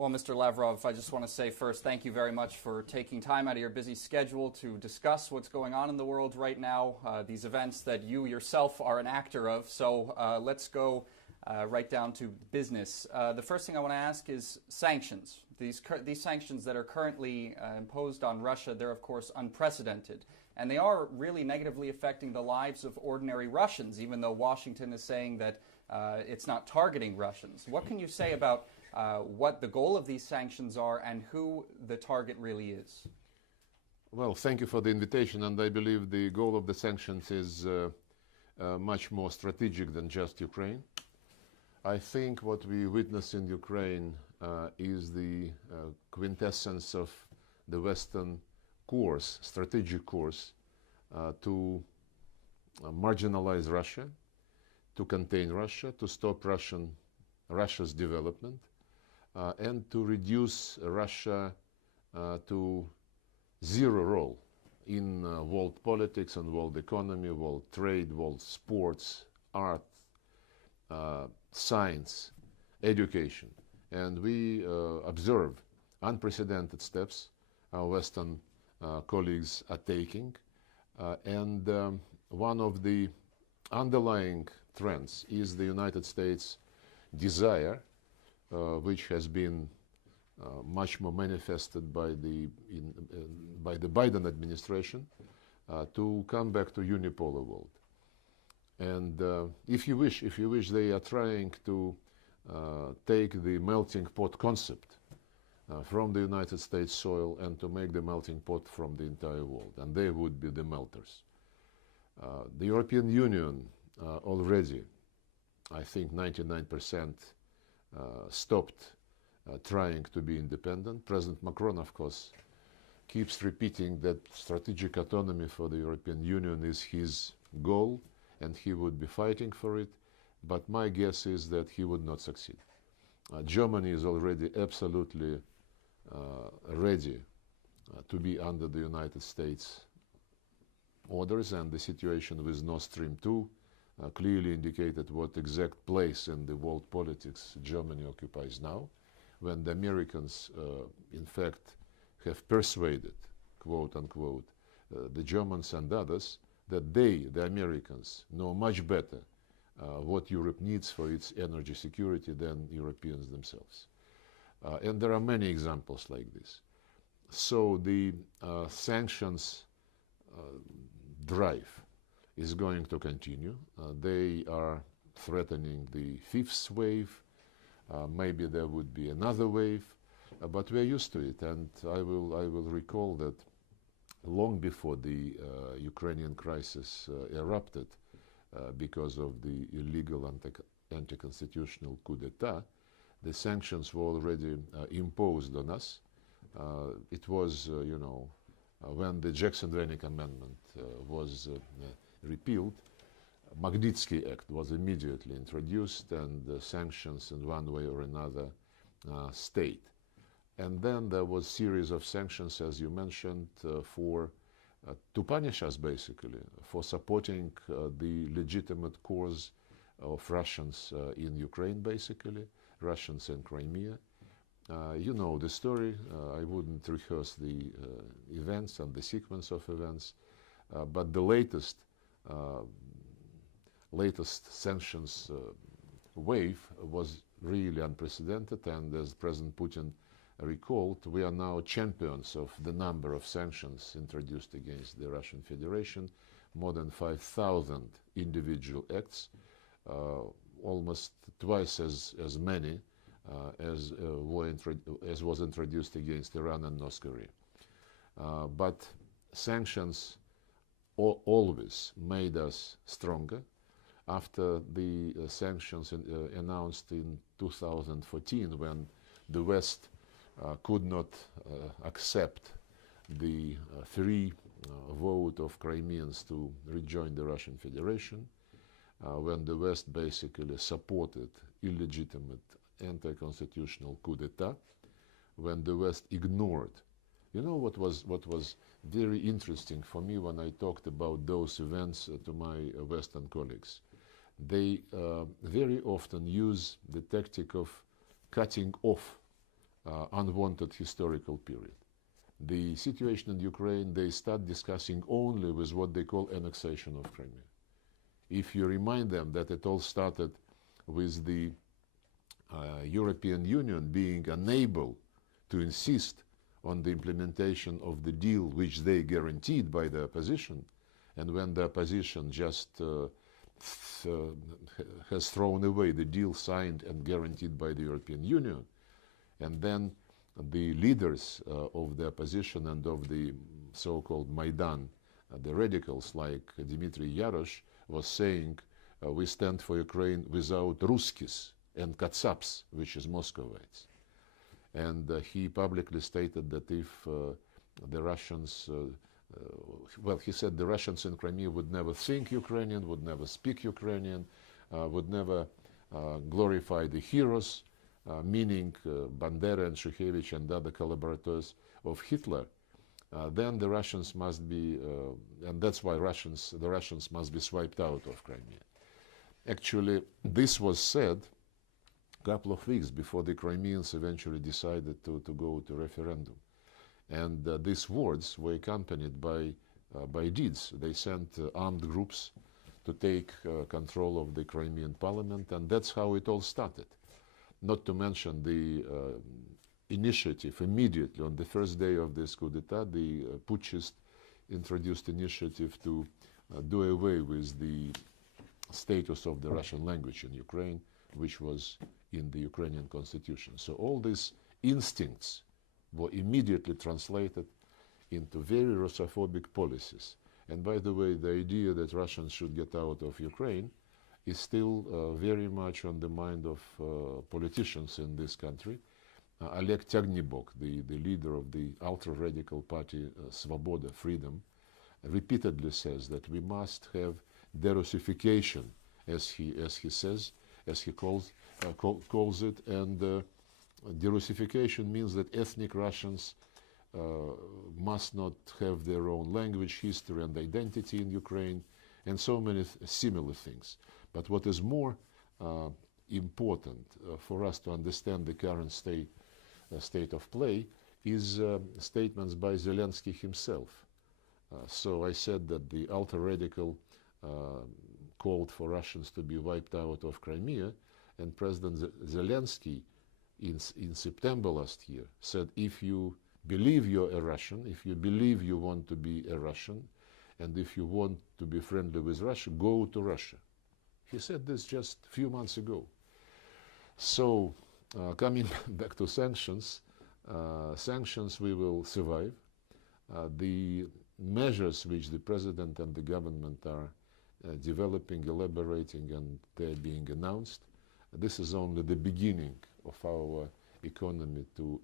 Well, Mr. Lavrov, I just want to say first, thank you very much for taking time out of your busy schedule to discuss what's going on in the world right now, these events that you yourself are an actor of. So let's go right down to business. The first thing I want to ask is sanctions. These sanctions that are currently imposed on Russia, they're of course unprecedented. And they are really negatively affecting the lives of ordinary Russians, even though Washington is saying that it's not targeting Russians. What can you say about what the goal of these sanctions are and who the target really is? Well, thank you for the invitation, and I believe the goal of the sanctions is much more strategic than just Ukraine. I think what we witness in Ukraine is the quintessence of the Western course, strategic course, to marginalize Russia, to contain Russia, to stop Russia's development, and to reduce Russia to zero role in world politics and world economy, world trade, world sports, art, science, education. And we observe unprecedented steps our Western colleagues are taking. And one of the underlying trends is the United States' desire, which has been much more manifested by the Biden administration, to come back to unipolar world. And if you wish, they are trying to take the melting pot concept from the United States soil and to make the melting pot from the entire world, and they would be the melters. The European Union already, I think 99% stopped trying to be independent. President Macron, of course, keeps repeating that strategic autonomy for the European Union is his goal, and he would be fighting for it, but my guess is that he would not succeed. Germany is already absolutely ready to be under the United States orders, and the situation with Nord Stream 2 clearly indicated what exact place in the world politics Germany occupies now, when the Americans, in fact, have persuaded, quote unquote, the Germans and others that they, the Americans, know much better what Europe needs for its energy security than Europeans themselves. And there are many examples like this. So the sanctions drive is going to continue. They are threatening the fifth wave. Maybe there would be another wave, but we're used to it. And I will recall that long before the Ukrainian crisis erupted because of the illegal anti-constitutional coup d'etat, the sanctions were already imposed on us. It was, when the Jackson-Vanik Amendment was repealed, Magnitsky Act was immediately introduced, and sanctions in one way or another stayed. And then there was a series of sanctions, as you mentioned, to punish us, basically, for supporting the legitimate cause of Russians in Ukraine, basically, Russians in Crimea. You know the story. I wouldn't rehearse the events and the sequence of events, but the latest sanctions wave was really unprecedented, and as President Putin recalled, we are now champions of the number of sanctions introduced against the Russian Federation, more than 5,000 individual acts, almost twice as many as was introduced against Iran and North Korea. But sanctions always made us stronger. After the sanctions announced in 2014, when the West could not accept the free vote of Crimeans to rejoin the Russian Federation, when the West basically supported illegitimate anti-constitutional coup d'etat, when the West ignored. You know what was very interesting for me when I talked about those events to my Western colleagues? They very often use the tactic of cutting off unwanted historical period. The situation in Ukraine, they start discussing only with what they call annexation of Crimea. If you remind them that it all started with the European Union being unable to insist on the implementation of the deal which they guaranteed by the opposition, and when the opposition just has thrown away the deal signed and guaranteed by the European Union, and then the leaders of the opposition and of the so-called Maidan, the radicals like Dmitry Yarosh, was saying, we stand for Ukraine without Ruskis and Katsaps, which is Muscovites. And he publicly stated that if the Russians, well, he said the Russians in Crimea would never think Ukrainian, would never speak Ukrainian, would never glorify the heroes, meaning Bandera and Shukhevich and other collaborators of Hitler, then the Russians must be, and that's why the Russians must be swiped out of Crimea. Actually, this was said a couple of weeks before the Crimeans eventually decided to go to referendum. And these words were accompanied by deeds. They sent armed groups to take control of the Crimean parliament, and that's how it all started. Not to mention the initiative immediately on the first day of this coup d'etat, the putschist introduced initiative to do away with the status of the Russian language in Ukraine, which was in the Ukrainian constitution. So all these instincts were immediately translated into very Russophobic policies. And by the way, the idea that Russians should get out of Ukraine is still very much on the mind of politicians in this country. Oleg Tyagnybok, the leader of the ultra-radical party Svoboda, Freedom, repeatedly says that we must have derussification, as he says, as he calls it, and derussification means that ethnic Russians must not have their own language, history, and identity in Ukraine, and so many similar things. But what is more important for us to understand the current state of play is statements by Zelensky himself. So I said that the ultra-radical called for Russians to be wiped out of Crimea, and President Zelensky in September last year said, if you believe you're a Russian, if you believe you want to be a Russian, and if you want to be friendly with Russia, go to Russia. He said this just a few months ago. So coming back to sanctions, sanctions we will survive. The measures which the president and the government are developing, elaborating, and they're being announced, this is only the beginning of our economy to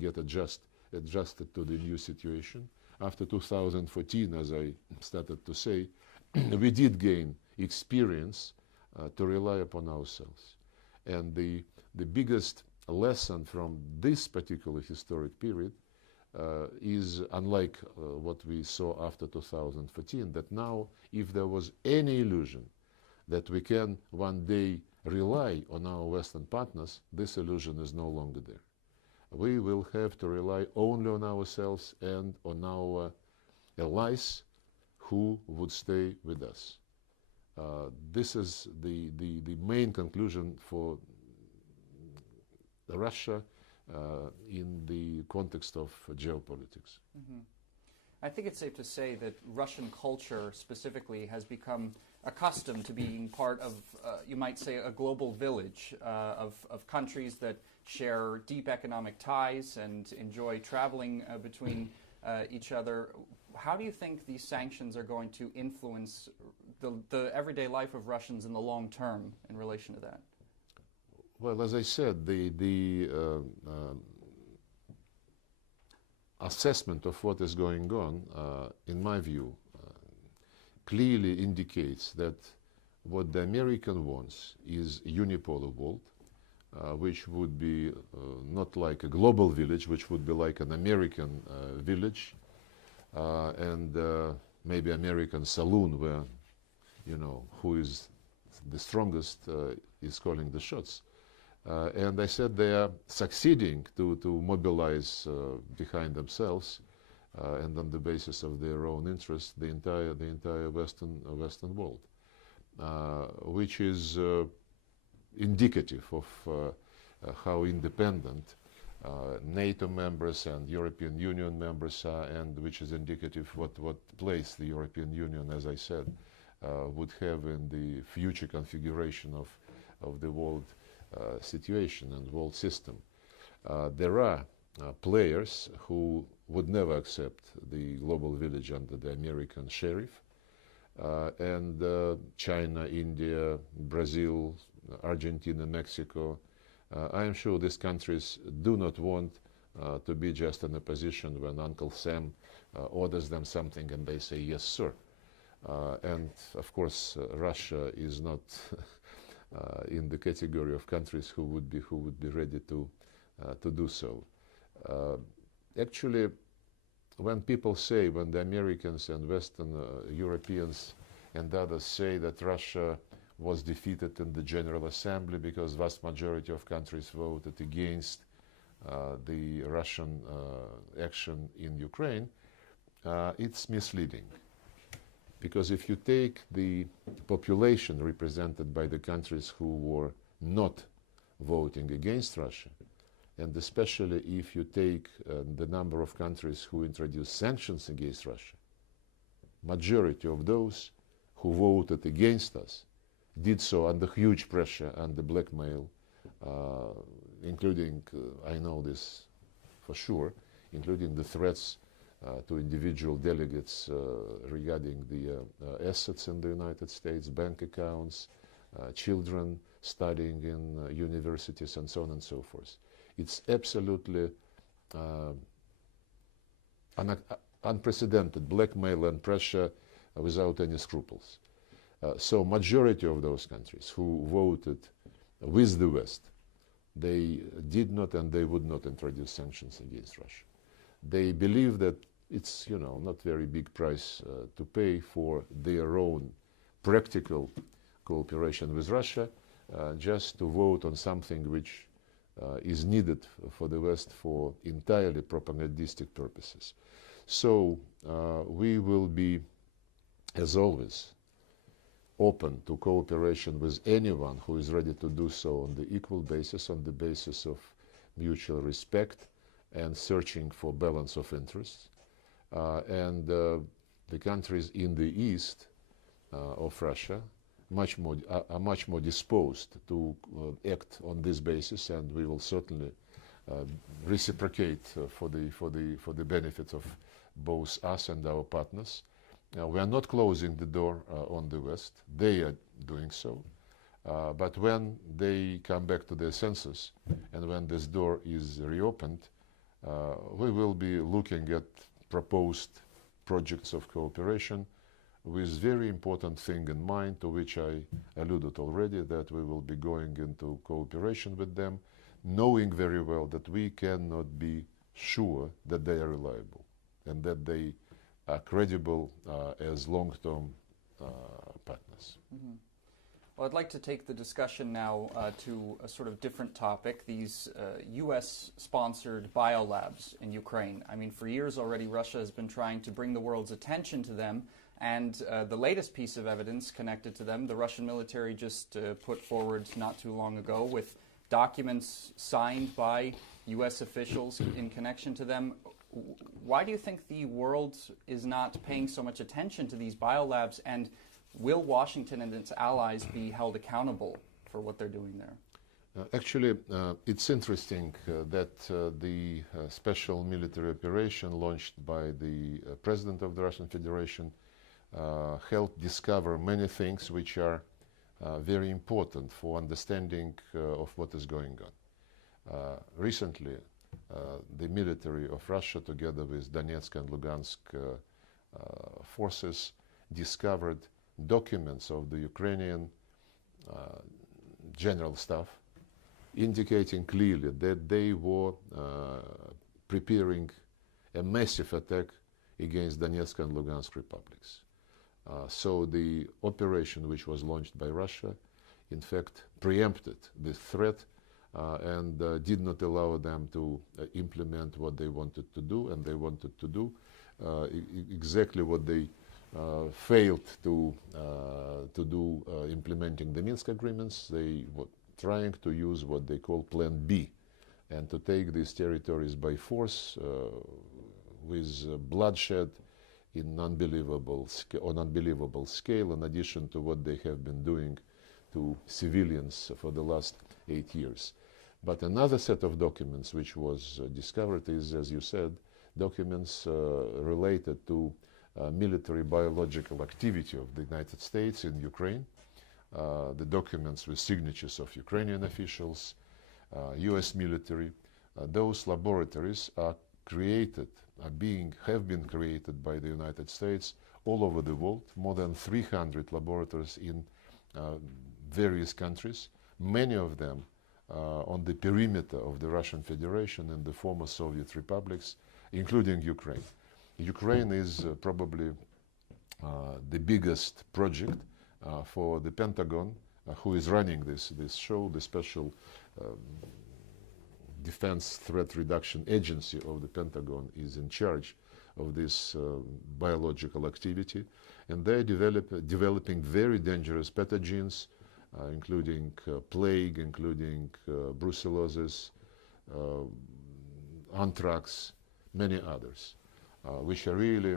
get adjusted to the new situation. After 2014, as I started to say, we did gain experience to rely upon ourselves. And the biggest lesson from this particular historic period is, unlike what we saw after 2014, that now, if there was any illusion that we can one day rely on our Western partners, this illusion is no longer there. We will have to rely only on ourselves and on our allies who would stay with us. This is the main conclusion for Russia in the context of geopolitics. Mm-hmm. I think it's safe to say that Russian culture specifically has become accustomed to being part of, you might say, a global village of countries that share deep economic ties and enjoy traveling between each other. How do you think these sanctions are going to influence the everyday life of Russians in the long term in relation to that? Well, as I said, the assessment of what is going on, in my view, clearly indicates that what the American wants is a unipolar world, which would be not like a global village, which would be like an American village, and maybe American saloon where, you know, who is the strongest is calling the shots. And I said they are succeeding to mobilize behind themselves and on the basis of their own interests the entire Western world, which is indicative of how independent NATO members and European Union members are, and which is indicative what place the European Union, as I said, would have in the future configuration of the world situation and world system. There are players who would never accept the global village under the American sheriff, and China, India, Brazil, Argentina, Mexico. I am sure these countries do not want to be just in a position when Uncle Sam orders them something and they say, yes, sir. And of course, Russia is not in the category of countries who would be ready to do so. Actually, when the Americans and Western Europeans and others say that Russia was defeated in the General Assembly because vast majority of countries voted against the Russian action in Ukraine, it's misleading. Because if you take the population represented by the countries who were not voting against Russia, and especially if you take the number of countries who introduced sanctions against Russia, majority of those who voted against us did so under huge pressure, under blackmail, including, I know this for sure, including the threats to individual delegates regarding the assets in the United States, bank accounts, children studying in universities, and so on and so forth. It's absolutely unprecedented blackmail and pressure without any scruples. So majority of those countries who voted with the West, they did not and they would not introduce sanctions against Russia. They believe that it's, not very big price to pay for their own practical cooperation with Russia, just to vote on something which is needed for the West for entirely propagandistic purposes. So we will be, as always, open to cooperation with anyone who is ready to do so on the equal basis, on the basis of mutual respect and searching for balance of interests. And the countries in the east of Russia are much more disposed to act on this basis, and we will certainly reciprocate for the benefit of both us and our partners. We are not closing the door on the West. They are doing so. But when they come back to their senses and when this door is reopened, we will be looking at proposed projects of cooperation with very important thing in mind, to which I alluded already, that we will be going into cooperation with them, knowing very well that we cannot be sure that they are reliable and that they are credible as long-term partners. Mm-hmm. Well, I'd like to take the discussion now to a sort of different topic, these U.S.-sponsored biolabs in Ukraine. I mean, for years already, Russia has been trying to bring the world's attention to them, and the latest piece of evidence connected to them, the Russian military just put forward not too long ago with documents signed by U.S. officials in connection to them. Why do you think the world is not paying so much attention to these biolabs, and will Washington and its allies be held accountable for what they're doing there? Actually, it's interesting that the special military operation launched by the President of the Russian Federation helped discover many things which are very important for understanding of what is going on. Recently, the military of Russia, together with Donetsk and Lugansk forces, discovered documents of the Ukrainian general staff indicating clearly that they were preparing a massive attack against Donetsk and Lugansk republics. So the operation which was launched by Russia, in fact, preempted the threat and did not allow them to implement what they wanted to do, and they wanted to do exactly what they failed to do implementing the Minsk agreements. They were trying to use what they call Plan B, and to take these territories by force with bloodshed on unbelievable scale, in addition to what they have been doing to civilians for the last 8 years. But another set of documents which was discovered is, as you said, documents related to military biological activity of the United States in Ukraine, the documents with signatures of Ukrainian officials, US military. Those laboratories are created, have been created by the United States all over the world, more than 300 laboratories in various countries, many of them on the perimeter of the Russian Federation and the former Soviet republics, including Ukraine. Ukraine is probably the biggest project for the Pentagon, who is running this show. The Special Defense Threat Reduction Agency of the Pentagon is in charge of this biological activity, and they're developing very dangerous pathogens, including plague, including brucellosis, anthrax, many others, which are really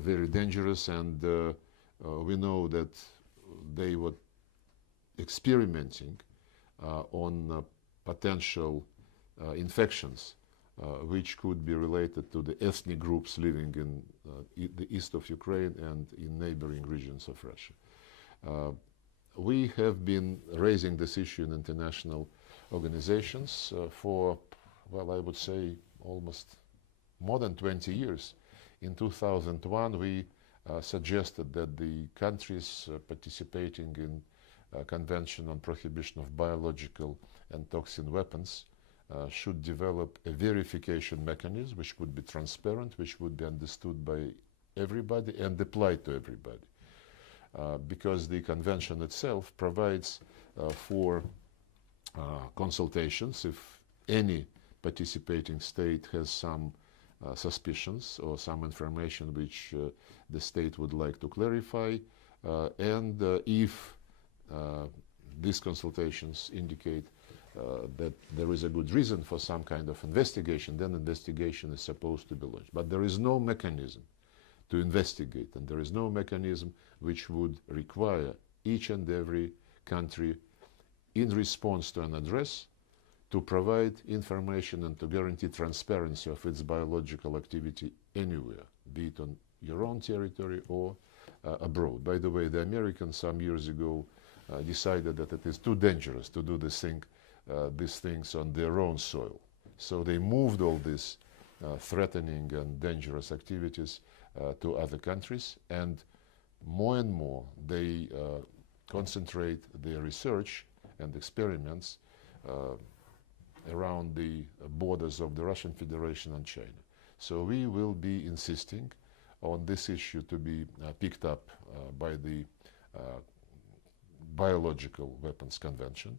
very dangerous, and we know that they were experimenting on potential infections which could be related to the ethnic groups living in the east of Ukraine and in neighboring regions of Russia. We have been raising this issue in international organizations for, well, I would say almost more than 20 years. In 2001, we suggested that the countries participating in Convention on Prohibition of Biological and Toxin Weapons should develop a verification mechanism which would be transparent, which would be understood by everybody and applied to everybody. Because the convention itself provides for consultations if any participating state has some suspicions or some information which the state would like to clarify, and if these consultations indicate that there is a good reason for some kind of investigation, then investigation is supposed to be launched. But there is no mechanism to investigate, and there is no mechanism which would require each and every country, in response to an address, to provide information and to guarantee transparency of its biological activity anywhere, be it on your own territory or abroad. By the way, the Americans some years ago decided that it is too dangerous to do these things on their own soil. So they moved all these threatening and dangerous activities to other countries, and more they concentrate their research and experiments around the borders of the Russian Federation and China. So we will be insisting on this issue to be picked up by the Biological Weapons Convention,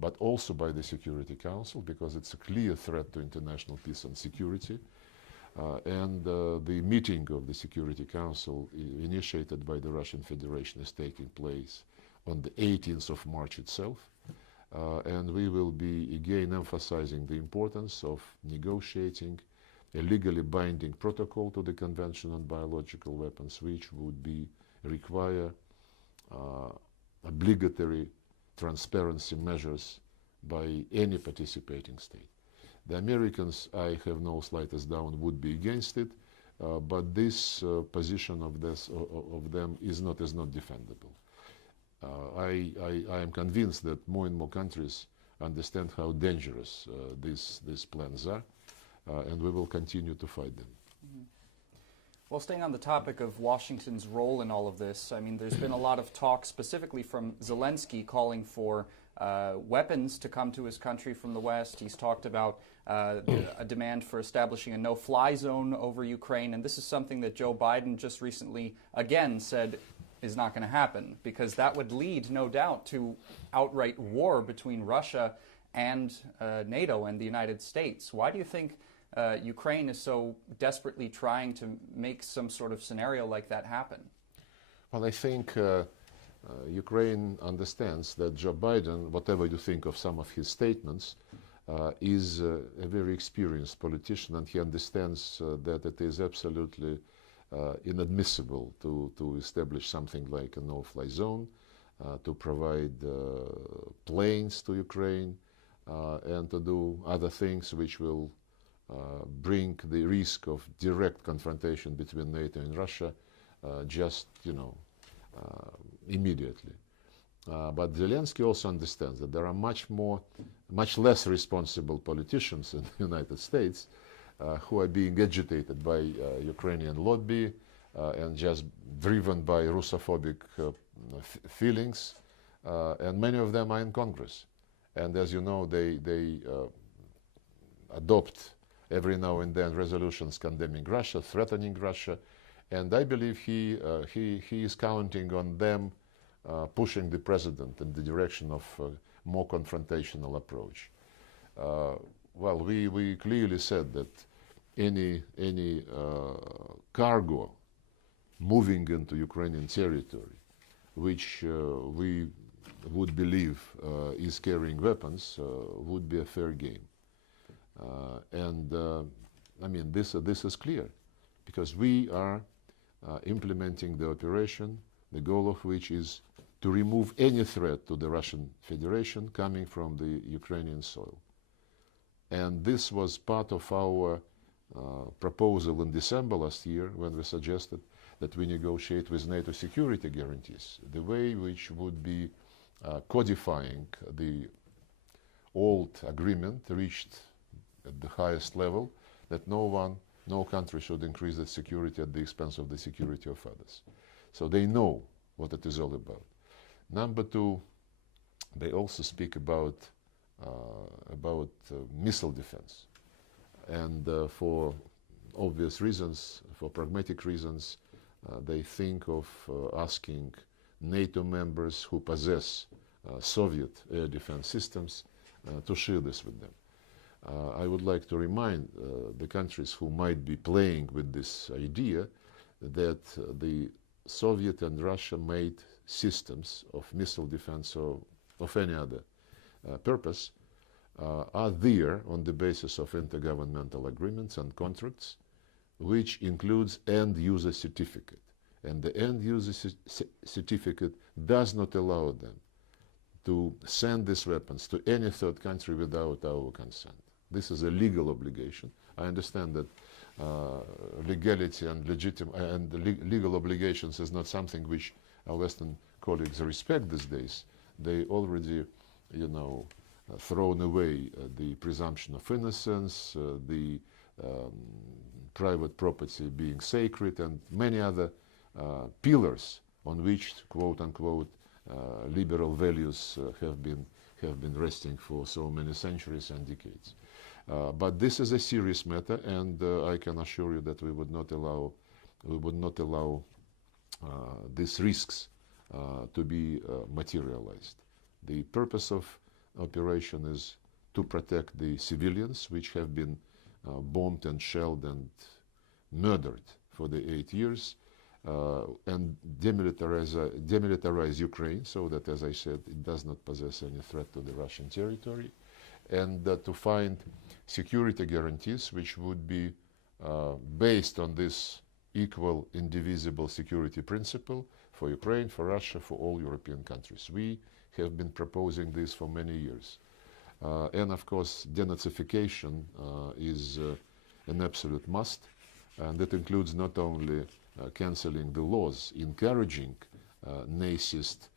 but also by the Security Council, because it's a clear threat to international peace and security. And the meeting of the Security Council initiated by the Russian Federation is taking place on the 18th of March itself. And we will be again emphasizing the importance of negotiating a legally binding protocol to the Convention on Biological Weapons, which would require obligatory transparency measures by any participating state. The Americans, I have no slightest doubt, would be against it, but this position of them is not defendable. I am convinced that more and more countries understand how dangerous these plans are, and we will continue to fight them. Mm-hmm. Well, staying on the topic of Washington's role in all of this, I mean, there's been a lot of talk specifically from Zelensky calling for weapons to come to his country from the West. He's talked about a demand for establishing a no-fly zone over Ukraine, and this is something that Joe Biden just recently again said is not going to happen, because that would lead, no doubt, to outright war between Russia and NATO and the United States. Why do you think Ukraine is so desperately trying to make some sort of scenario like that happen? Well, I think Ukraine understands that Joe Biden, whatever you think of some of his statements, is a very experienced politician, and he understands that it is absolutely inadmissible to establish something like a no-fly zone, to provide planes to Ukraine, and to do other things which will bring the risk of direct confrontation between NATO and Russia immediately. But Zelensky also understands that there are much less responsible politicians in the United States who are being agitated by Ukrainian lobby and just driven by Russophobic feelings, and many of them are in Congress. And as you know, they adopt every now and then resolutions condemning Russia, threatening Russia, and I believe he is counting on them pushing the president in the direction of a more confrontational approach. Well, we clearly said that any cargo moving into Ukrainian territory, which we would believe is carrying weapons, would be a fair game. I mean, this is clear, because we are implementing the operation, the goal of which is to remove any threat to the Russian Federation coming from the Ukrainian soil. And this was part of our proposal in December last year, when we suggested that we negotiate with NATO security guarantees, the way which would be codifying the old agreement reached at the highest level, that no country should increase its security at the expense of the security of others. So they know what it is all about. Number two, they also speak about missile defense. And for obvious reasons, for pragmatic reasons, they think of asking NATO members who possess Soviet air defense systems to share this with them. I would like to remind the countries who might be playing with this idea that the Soviet and Russia made systems of missile defense or of any other purpose are there on the basis of intergovernmental agreements and contracts, which includes end-user certificate. And the end-user certificate does not allow them to send these weapons to any third country without our consent. This is a legal obligation. I understand that legality and legal obligations is not something which our Western colleagues respect these days. They already, thrown away the presumption of innocence, the private property being sacred, and many other pillars on which, quote unquote, liberal values have been resting for so many centuries and decades. But this is a serious matter, and I can assure you that we would not allow these risks to be materialized. The purpose of operation is to protect the civilians, which have been bombed and shelled and murdered for the 8 years, and demilitarize Ukraine so that, as I said, it does not possess any threat to the Russian territory, and to find security guarantees which would be based on this equal, indivisible security principle for Ukraine, for Russia, for all European countries. We have been proposing this for many years. And of course, denazification is an absolute must, and that includes not only cancelling the laws encouraging Nazist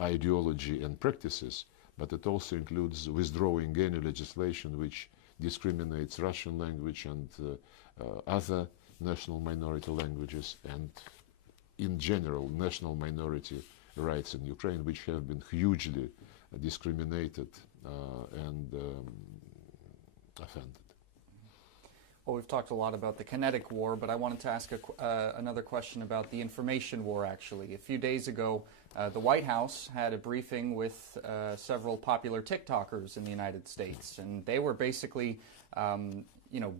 ideology and practices, but it also includes withdrawing any legislation which discriminates Russian language and other national minority languages, and in general national minority rights in Ukraine, which have been hugely discriminated and offended. Well, we've talked a lot about the kinetic war, but I wanted to ask another question about the information war, actually. A few days ago, the White House had a briefing with several popular TikTokers in the United States, and they were basically,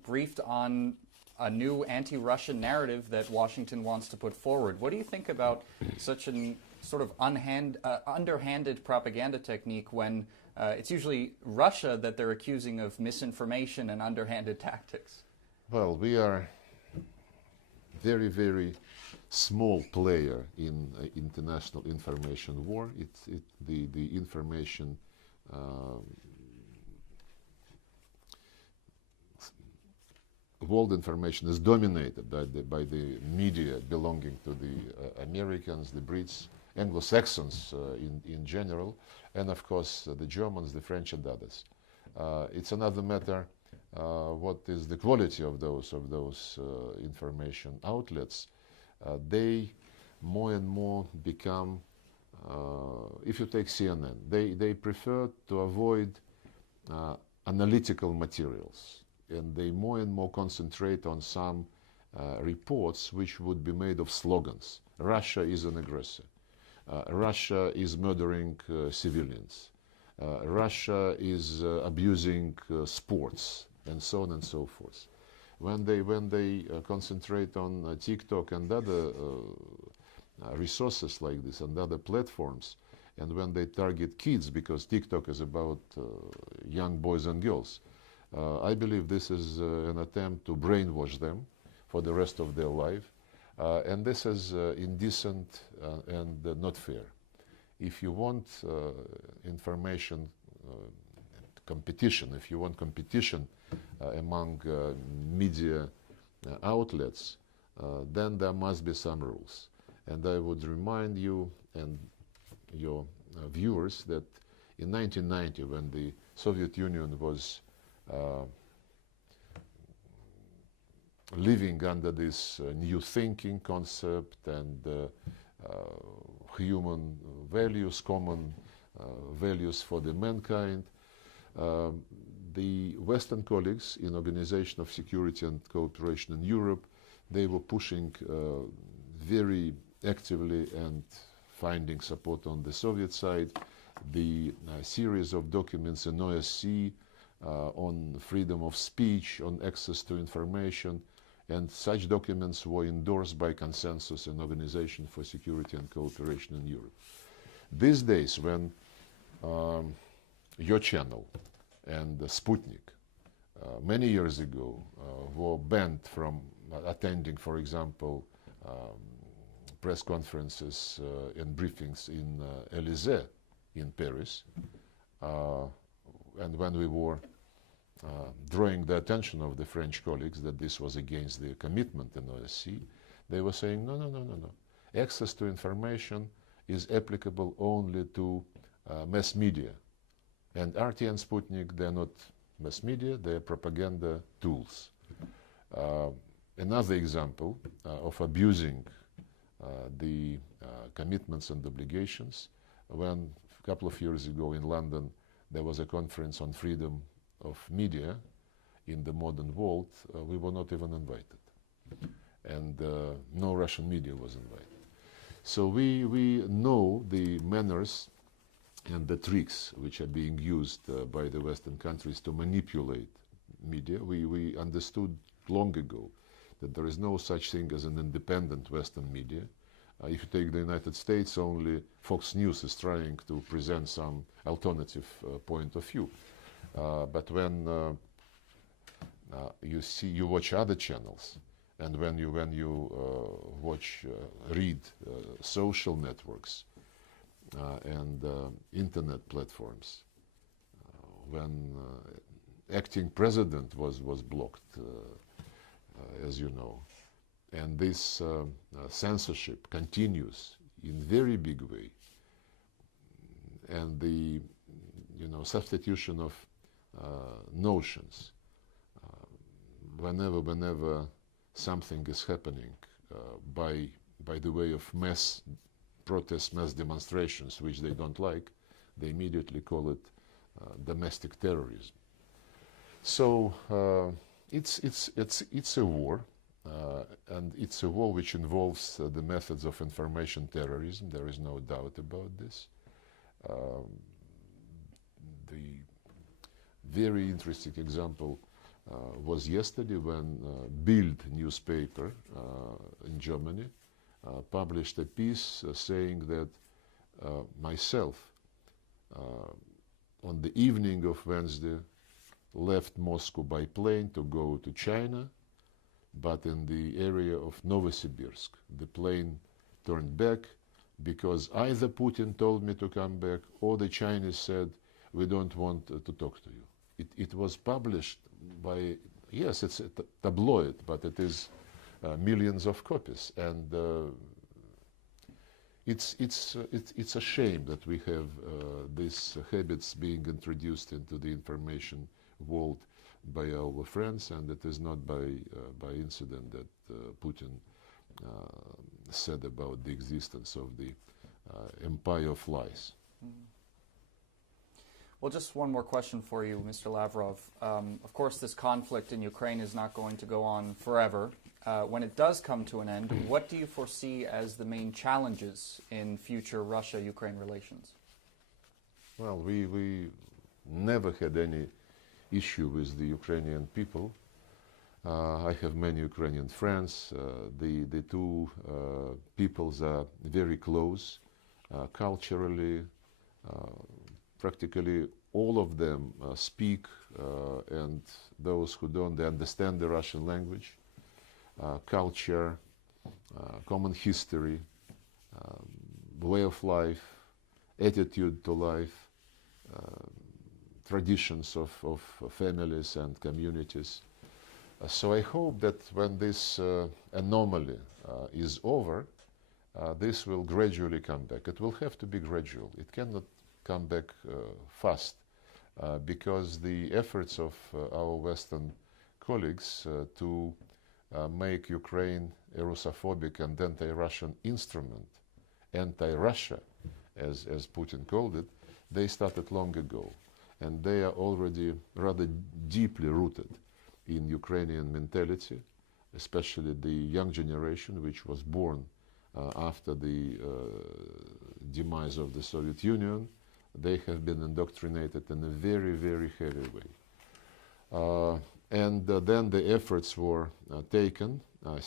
briefed on a new anti-Russian narrative that Washington wants to put forward. What do you think about such a sort of underhanded propaganda technique when it's usually Russia that they're accusing of misinformation and underhanded tactics? Well, we are very, very small player in international information war. The information world information is dominated by the media belonging to the Americans, the Brits, Anglo-Saxons in general, and of course the Germans, the French, and others. It's another matter what is the quality of those information outlets. They more and more become, if you take CNN, they prefer to avoid analytical materials, and they more and more concentrate on some reports which would be made of slogans. Russia is an aggressor. Russia is murdering civilians. Russia is abusing sports, and so on and so forth. When they concentrate on TikTok and other resources like this and other platforms, and when they target kids, because TikTok is about young boys and girls, I believe this is an attempt to brainwash them for the rest of their life, and this is indecent and not fair. If you want information competition, if you want competition among media outlets, then there must be some rules. And I would remind you and your viewers that in 1990, when the Soviet Union was living under this new thinking concept and human values, common values for the mankind, the Western colleagues in Organization of Security and Cooperation in Europe, they were pushing very actively and finding support on the Soviet side the series of documents in OSCE on freedom of speech, on access to information, and such documents were endorsed by consensus in Organization for Security and Cooperation in Europe. These days, when your channel and Sputnik many years ago were banned from attending, for example, press conferences and briefings in Élysée in Paris, and when we were drawing the attention of the French colleagues that this was against their commitment in OSCE, they were saying, no. Access to information is applicable only to mass media. And RT and Sputnik, they're not mass media, they're propaganda tools. Another example of abusing the commitments and obligations, when a couple of years ago in London there was a conference on freedom of media in the modern world, we were not even invited. And no Russian media was invited. So we know the manners and the tricks which are being used by the Western countries to manipulate media. We understood long ago that there is no such thing as an independent Western media. If you take the United States, only Fox News is trying to present some alternative point of view. But when you watch other channels, and when you read social networks and internet platforms, when acting president was blocked, as you know, and this censorship continues in very big way, and the substitution of notions, whenever something is happening by the way of mass protests, mass demonstrations, which they don't like, they immediately call it domestic terrorism. So It's a war, and it's a war which involves the methods of information terrorism. There is no doubt about this. The very interesting example was yesterday when Bild newspaper in Germany published a piece saying that myself, on the evening of Wednesday, left Moscow by plane to go to China, but in the area of Novosibirsk, the plane turned back because either Putin told me to come back or the Chinese said, we don't want to talk to you. It was published by, yes, it's a tabloid, but it is millions of copies. And it's a shame that we have these habits being introduced into the information world by our friends, and it is not by incident that Putin said about the existence of the empire of lies. Mm-hmm. Well, just one more question for you, Mr. Lavrov. Of course, this conflict in Ukraine is not going to go on forever. When it does come to an end, what do you foresee as the main challenges in future Russia-Ukraine relations? Well, we never had any issue with the Ukrainian people. I have many Ukrainian friends. The two peoples are very close culturally. Practically all of them speak, and those who don't, they understand the Russian language, culture, common history, way of life, attitude to life, traditions of families and communities. So I hope that when this anomaly is over, this will gradually come back. It will have to be gradual. It cannot come back fast because the efforts of our Western colleagues to make Ukraine a Russophobic and anti-Russian instrument, anti-Russia, as Putin called it, they started long ago. And they are already rather deeply rooted in Ukrainian mentality, especially the young generation, which was born after the demise of the Soviet Union. They have been indoctrinated in a very, very heavy way. And then the efforts were taken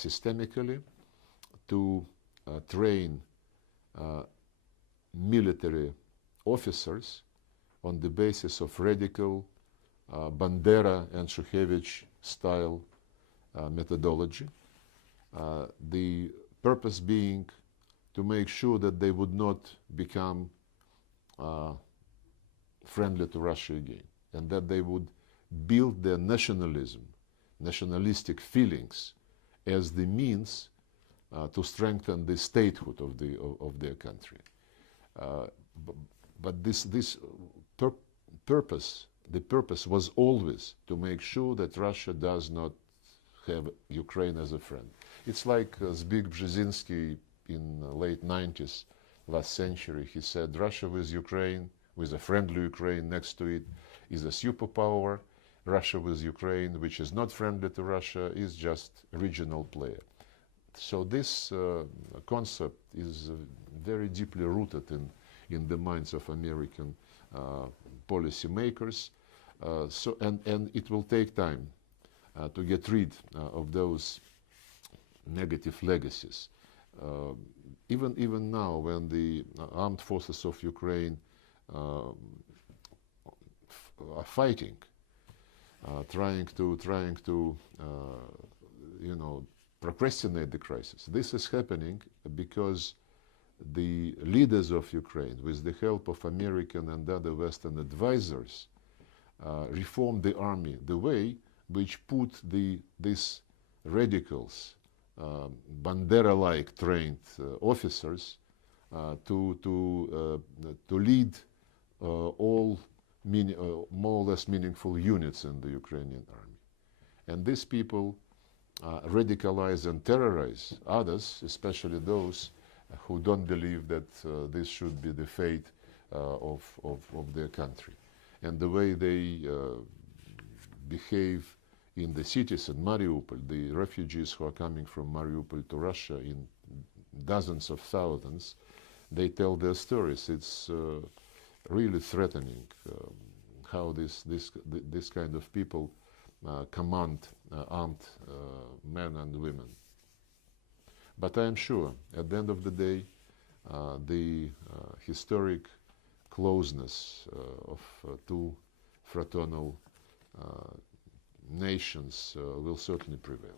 systemically to train military officers on the basis of radical Bandera and Shukhevich style methodology. The purpose being to make sure that they would not become friendly to Russia again, and that they would build their nationalism, nationalistic feelings, as the means to strengthen the statehood of their country. But this purpose, the purpose was always to make sure that Russia does not have Ukraine as a friend. It's like Zbigniew Brzezinski in the late 90s, last century. He said, Russia with Ukraine, with a friendly Ukraine next to it, is a superpower. Russia with Ukraine, which is not friendly to Russia, is just a regional player. So this concept is very deeply rooted in the minds of American policymakers. And it will take time to get rid of those negative legacies. Even now, when the armed forces of Ukraine are fighting, trying to procrastinate the crisis, this is happening because the leaders of Ukraine, with the help of American and other Western advisors, reformed the army the way which put these radicals, Bandera-like trained officers, to lead all more or less meaningful units in the Ukrainian army. And these people radicalize and terrorize others, especially those who don't believe that this should be the fate of their country. And the way they behave in the cities in Mariupol, the refugees who are coming from Mariupol to Russia in dozens of thousands, they tell their stories. It's really threatening how this kind of people command armed men and women. But I am sure, at the end of the day, the historic closeness of two fraternal nations will certainly prevail.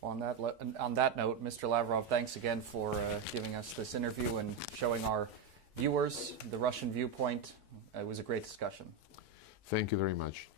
Well, on that note, Mr. Lavrov, thanks again for giving us this interview and showing our viewers the Russian viewpoint. It was a great discussion. Thank you very much.